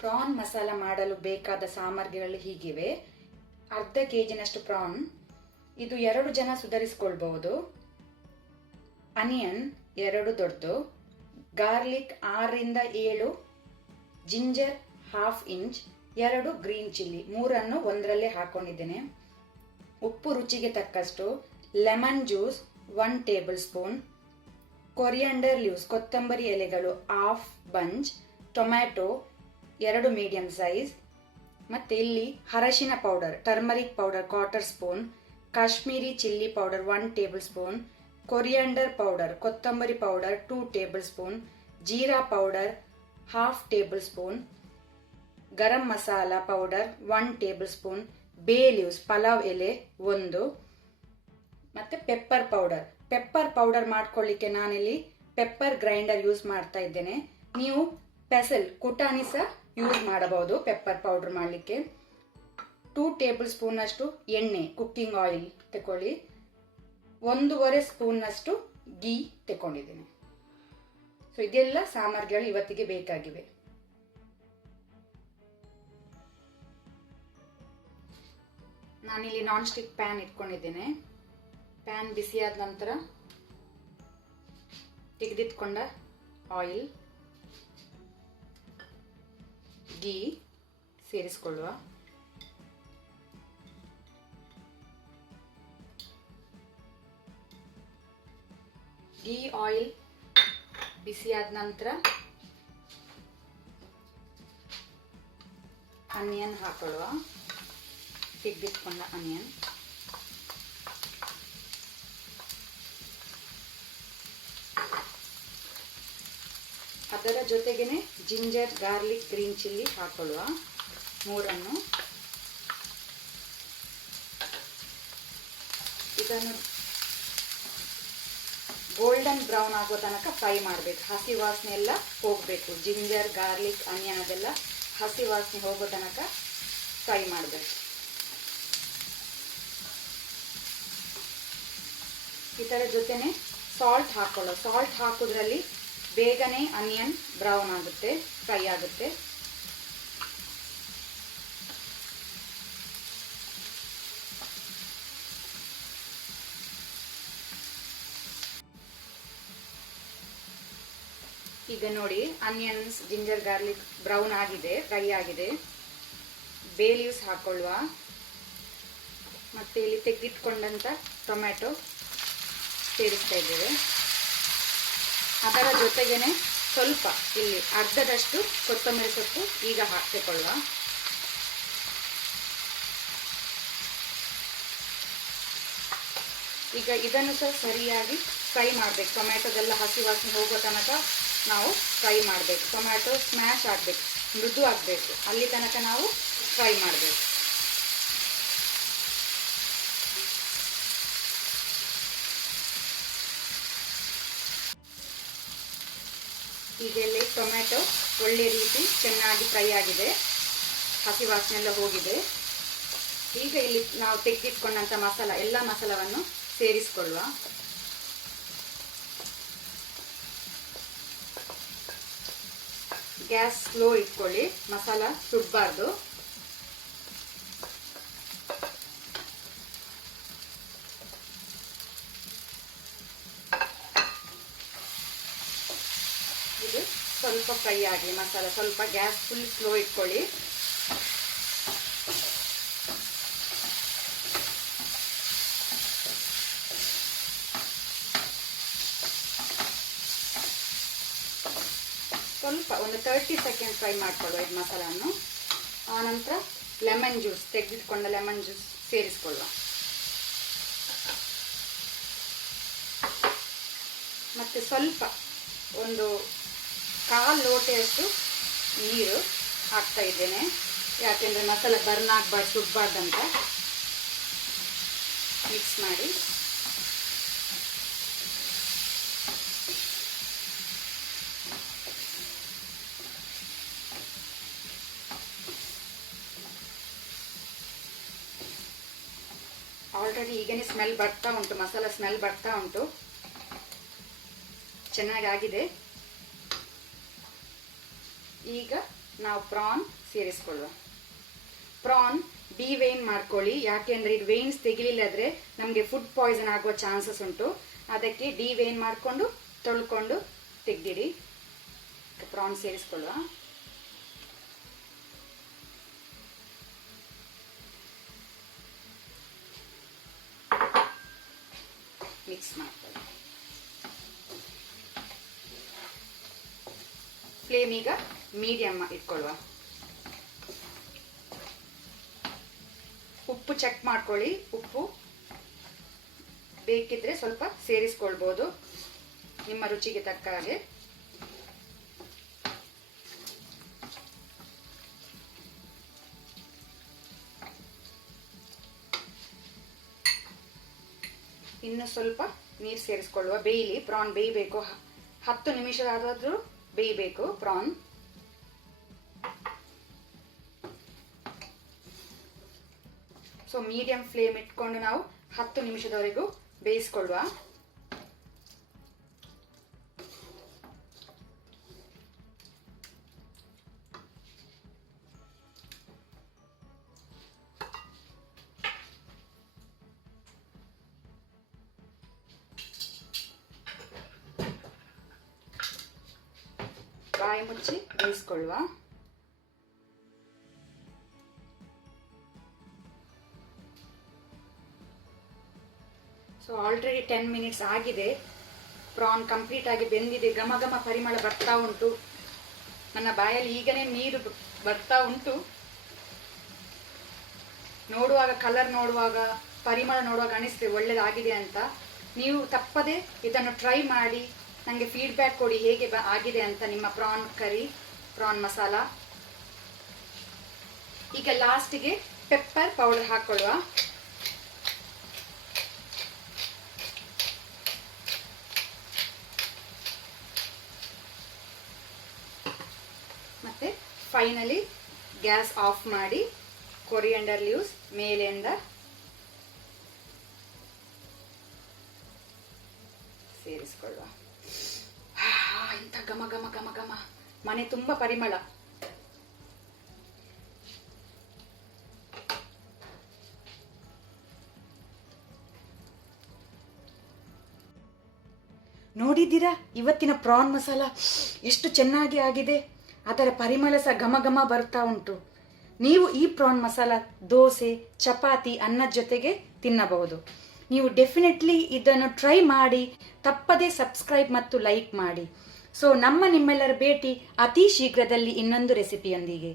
Prawn masala ಮಾಡಲು ಬೇಕಾದ ಸಾಮಗ್ರಿಗಳು ಹೀಗಿವೆ. ಅರ್ಧ ಕೆಜಿನಷ್ಟು ಪ್ರಾನ್, ಇದು 2 ಜನ ಸುಧಾರಿಸಿಕೊಳ್ಬಹುದು. ಅನಿಯನ್ 2 ದೊಡ್ಡದು, ಗಾರ್ಲಿಕ್ 6 ರಿಂದ 7, ಜಿಂಜರ್ ½ ಇಂಚ್, 2 ಗ್ರೀನ್ ಚಿಲ್ಲಿ, 3 ಒಂದರಲ್ಲೇ ಹಾಕೊಂಡಿದ್ದೇನೆ. ಉಪ್ಪು ರುಚಿಗೆ ತಕ್ಕಷ್ಟು, lemon juice 1 tablespoon, coriander leaves ಕೊತ್ತಂಬರಿ ಎಲೆಗಳು ½ ಬಂಚ್, ಟೊಮ್ಯಾಟೊ 2 ಮೀಡಿಯಂ ಸೈಜ್, ಮತ್ತೆ ಇಲ್ಲಿ ಅರಶಿನ powder turmeric powder 1/4 spoon, Kashmiri chilli powder 1 tablespoon, coriander powder ಕೊತ್ತಂಬರಿ powder 2 tablespoon, jeera powder ½ tablespoon, garam masala powder 1 tablespoon, bay leaves ಪಲಾವ್ ಎಲೆ 1, ಮತ್ತೆ pepper powder ಮಾಡ್ಕೊಳ್ಳಿಕ್ಕೆ ನಾನಿಲ್ಲಿ ಪೆಪ್ಪರ್ ಗ್ರೈಂಡರ್ ಯೂಸ್ ಮಾಡ್ತಾ ಇದ್ದೇನೆ. ನೀವು ಪೆಸಲ್ ಕುಟಾಣಿ ಸಹ ಯೂಸ್ ಮಾಡಬಹುದು ಪೆಪ್ಪರ್ ಪೌಡರ್ ಮಾಡಲಿಕ್ಕೆ. 2 ಟೇಬಲ್ ಸ್ಪೂನ್ ಅಷ್ಟು ಎಣ್ಣೆ ಕುಕ್ಕಿಂಗ್ ಆಯಿಲ್ ತಗೊಳ್ಳಿ. 1.5 ಸ್ಪೂನ್ ಅಷ್ಟು ಗೀ ತಗೊಂಡಿದ್ದೇನೆ. ಸೊ ಇದೆಲ್ಲ ಸಾಮಗ್ರಿಗಳು ಇವತ್ತಿಗೆ ಬೇಕಾಗಿವೆ. ನಾನಿಲ್ಲಿ ನಾನ್ ಸ್ಟಿಕ್ ಪ್ಯಾನ್ ಇಟ್ಕೊಂಡಿದ್ದೇನೆ. ಪ್ಯಾನ್ ಬಿಸಿಯಾದ ನಂತರ ತೆಗೆದಿಟ್ಕೊಂಡ ಆಯಿಲ್, ಗೀ ಸೇರಿಸಿಕೊಳ್ಳುವ. ಗೀ ಆಯಿಲ್ ಬಿಸಿಯಾದ ನಂತರ ಆನಿಯನ್ ಹಾಕೊಳ್ಳುವ. ತೆಗೆದಿಟ್ಕೊಂಡ ಆನಿಯನ್, ಅದರ ಜೊತೆಗೇನೆ ಜಿಂಜರ್ ಗಾರ್ಲಿಕ್ ಗ್ರೀನ್ ಚಿಲ್ಲಿ ಹಾಕೊಳ್ಳುವ 3. ಇದನ್ನು ಗೋಲ್ಡನ್ ಬ್ರೌನ್ ಆಗೋ ತನಕ ಫ್ರೈ ಮಾಡಬೇಕು. ಹಸಿ ವಾಸನೆ ಎಲ್ಲ ಹೋಗಬೇಕು. ಜಿಂಜರ್ ಗಾರ್ಲಿಕ್ ಆನಿಯನ್ ಅದೆಲ್ಲ ಹಸಿ ವಾಸನೆ ಹೋಗೋ ತನಕ ಫ್ರೈ ಮಾಡಬೇಕು. ಇದರ ಜೊತೆನೆ ಸಾಲ್ಟ್ ಹಾಕೊಳ್ಳೋ. ಸಾಲ್ಟ್ ಹಾಕೋದ್ರಲ್ಲಿ ಬೇಗನೆ ಆನಿಯನ್ ಬ್ರೌನ್ ಆಗುತ್ತೆ, ಫ್ರೈ ಆಗುತ್ತೆ. ಈಗ ನೋಡಿ ಆನಿಯನ್ಸ್ ಜಿಂಜರ್ ಗಾರ್ಲಿಕ್ ಬ್ರೌನ್ ಆಗಿದೆ, ಫ್ರೈ ಆಗಿದೆ. ಬೇ ಲೀವ್ಸ್ ಹಾಕೊಳ್ಳುವ. ಮತ್ತೆ ಇಲ್ಲಿ ತೆಗೆದಿಟ್ಕೊಂಡಂತ ಟೊಮ್ಯಾಟೊ ಸೇರಿಸ್ತಾ ಇದ್ದೇವೆ. ಅದರ ಜೊತೆಗೇನೆ ಸ್ವಲ್ಪ ಇಲ್ಲಿ ಅರ್ಧದಷ್ಟು ಕೊತ್ತಂಬರಿ ಸೊಪ್ಪು ಈಗ ಹಾಕಿಕೊಳ್ಳುವ. ಈಗ ಇದನ್ನು ಸಹ ಸರಿಯಾಗಿ ಫ್ರೈ ಮಾಡಬೇಕು. ಟೊಮ್ಯಾಟೊದೆಲ್ಲ ಹಸಿ ವಾಸನೆ ಹೋಗೋ ತನಕ ನಾವು ಫ್ರೈ ಮಾಡಬೇಕು. ಟೊಮ್ಯಾಟೊ ಸ್ಮ್ಯಾಶ್ ಆಗಬೇಕು, ಮೃದು ಆಗಬೇಕು, ಅಲ್ಲಿ ತನಕ ನಾವು ಫ್ರೈ ಮಾಡಬೇಕು. ಈಗೆಲ್ಲ ಟೊಮ್ಯಾಟೊ ಒಳ್ಳೆ ರೀತಿ ಚೆನ್ನಾಗಿ ಫ್ರೈ ಆಗಿದೆ, ಹಸಿ ವಾಸನೆ ಎಲ್ಲ ಹೋಗಿದೆ. ಈಗ ಇಲ್ಲಿ ನಾವು ತೆಗೆದಿಟ್ಕೊಂಡಂತ ಮಸಾಲ, ಎಲ್ಲ ಮಸಾಲವನ್ನು ಸೇರಿಸಿಕೊಳ್ಳುವ. ಗ್ಯಾಸ್ ಸ್ಲೋ ಇಟ್ಕೊಳ್ಳಿ, ಮಸಾಲ ಸುಡಬಾರ್ದು. ಇದು ಸ್ವಲ್ಪ ಫ್ರೈ ಆಗಿ ಮಸಾಲ, ಸ್ವಲ್ಪ ಗ್ಯಾಸ್ ಫುಲ್ ಸ್ಲೋ ಇಟ್ಕೊಳ್ಳಿ. ಸ್ವಲ್ಪ ಒಂದು 30 ಸೆಕೆಂಡ್ ಫ್ರೈ ಮಾಡ್ಕೊಳ್ಳುವ ಇದು ಮಸಾಲನ್ನು. ಆನಂತರ ಲೆಮನ್ ಜ್ಯೂಸ್, ತೆಗೆದಿಟ್ಕೊಂಡ ಲೆಮನ್ ಜ್ಯೂಸ್ ಸೇರಿಸ್ಕೊಳ್ಳುವ. ಮತ್ತೆ ಸ್ವಲ್ಪ ಒಂದು 1/4 ಲೋಟೆಯಷ್ಟು ನೀರು ಹಾಕ್ತಾ ಇದ್ದೇನೆ. ಯಾಕೆಂದರೆ ಮಸಾಲ ಬರ್ನ್ ಆಗಬಾರ್ದು, ಸುಡಬಾರ್ದಂತ. ಮಿಕ್ಸ್ ಮಾಡಿ ಆಲ್ರೆಡಿ ಈಗನೇ ಸ್ಮೆಲ್ ಬರ್ತಾ ಉಂಟು, ಮಸಾಲ ಸ್ಮೆಲ್ ಬರ್ತಾ ಉಂಟು, ಚೆನ್ನಾಗಿ ಆಗಿದೆ. ಈಗ ನಾವು ಪ್ರಾನ್ ಸೇರಿಸ್ಕೊಳ್ಳುವ. ಪ್ರಾನ್ ಡಿವೇನ್ ಮಾಡ್ಕೊಳ್ಳಿ, ಯಾಕೆಂದರೆ ಇದು ವೇನ್ಸ್ ತೆಗಿಲಿಲ್ಲಾದರೆ ನಮಗೆ ಫುಡ್ ಪಾಯ್ಸನ್ ಆಗುವ ಚಾನ್ಸಸ್ ಉಂಟು. ಅದಕ್ಕೆ ಡಿವೇನ್ ಮಾಡಿಕೊಂಡು ತೊಳ್ಕೊಂಡು ತೆಗೆದಿಡಿ. ಪ್ರಾನ್ ಸೇರಿಸ್ಕೊಳ್ಳುವ. ಮಿಕ್ಸ್ ಮಾಡ್ಕೊಳ್ಳಿ. ಫ್ಲೇಮ್ ಈಗ ಮೀಡಿಯಮ್ ಇಟ್ಕೊಳ್ಳುವ. ಉಪ್ಪು ಚೆಕ್ ಮಾಡ್ಕೊಳ್ಳಿ. ಉಪ್ಪು ಬೇಕಿದ್ರೆ ಸ್ವಲ್ಪ ಸೇರಿಸ್ಕೊಳ್ಬೋದು ನಿಮ್ಮ ರುಚಿಗೆ ತಕ್ಕ ಹಾಗೆ. ಇನ್ನು ಸ್ವಲ್ಪ ನೀರು ಸೇರಿಸ್ಕೊಳ್ಳುವ. ಬೇಯಲಿ, ಪ್ರಾನ್ ಬೇಯಬೇಕು. 10 ನಿಮಿಷ ಆದರೂ ಬೇಯಬೇಕು ಪ್ರಾನ್. ಸೊ ಮೀಡಿಯಂ ಫ್ಲೇಮ್ ಇಟ್ಕೊಂಡು ನಾವು 10 ನಿಮಿಷದವರೆಗೂ ಬೇಯಿಸ್ಕೊಳ್ಳುವ. ಬಾಯಿ ಮುಚ್ಚಿ ಬೇಯಿಸ್ಕೊಳ್ಳುವ. ಸೊ ಆಲ್ರೆಡಿ 10 ಮಿನಿಟ್ಸ್ ಆಗಿದೆ. ಪ್ರಾನ್ ಕಂಪ್ಲೀಟ್ ಆಗಿ ಬೆಂದಿದೆ. ಘಮ ಘಮ ಪರಿಮಳ ಬರ್ತಾ ಉಂಟು. ನನ್ನ ಬಾಯಲ್ಲಿ ಈಗಲೇ ನೀರು ಬರ್ತಾ ಉಂಟು. ನೋಡುವಾಗ, ಕಲರ್ ನೋಡುವಾಗ, ಪರಿಮಳ ನೋಡುವಾಗ ಅನಿಸ್ತದೆ ಒಳ್ಳೆಯದಾಗಿದೆ ಅಂತ. ನೀವು ತಪ್ಪದೆ ಇದನ್ನು ಟ್ರೈ ಮಾಡಿ ನನಗೆ ಫೀಡ್ಬ್ಯಾಕ್ ಕೊಡಿ ಹೇಗೆ ಆಗಿದೆ ಅಂತ ನಿಮ್ಮ ಪ್ರಾನ್ ಕರಿ, ಪ್ರಾನ್ ಮಸಾಲ. ಈಗ ಲಾಸ್ಟಿಗೆ ಪೆಪ್ಪರ್ ಪೌಡರ್ ಹಾಕೊಳ್ಳುವ. ಮತ್ತೆ ಫೈನಲಿ ಗ್ಯಾಸ್ ಆಫ್ ಮಾಡಿ ಕೊರಿಯಂಡರ್ ಲೀವ್ಸ್ ಮೇಲೆಯಿಂದ ಸೇರಿಸಿಕೊಳ್ಳುವ. ಇಂಥ ಘಮ ಘಮ ಘಮ ಘಮ, ಮನೆ ತುಂಬ ಪರಿಮಳ. ನೋಡಿದ್ದೀರಾ ಇವತ್ತಿನ ಪ್ರಾನ್ ಮಸಾಲ ಎಷ್ಟು ಚೆನ್ನಾಗಿ ಆಗಿದೆ. ಅದರ ಪರಿಮಳ ಸಹ ಘಮ ಘಮ ಬರ್ತಾ ಉಂಟು. ನೀವು ಈ ಪ್ರಾನ್ ಮಸಾಲ ದೋಸೆ, ಚಪಾತಿ, ಅನ್ನದ ಜೊತೆಗೆ ತಿನ್ನಬಹುದು. ನೀವು ಡೆಫಿನೆಟ್ಲಿ ಇದನ್ನು ಟ್ರೈ ಮಾಡಿ. ತಪ್ಪದೇ ಸಬ್ಸ್ಕ್ರೈಬ್ ಮತ್ತು ಲೈಕ್ ಮಾಡಿ. ಸೊ ನಿಮ್ಮೆಲ್ಲರ ಭೇಟಿ ಅತಿ ಶೀಘ್ರದಲ್ಲಿ ಇನ್ನೊಂದು ರೆಸಿಪಿಯೊಂದಿಗೆ.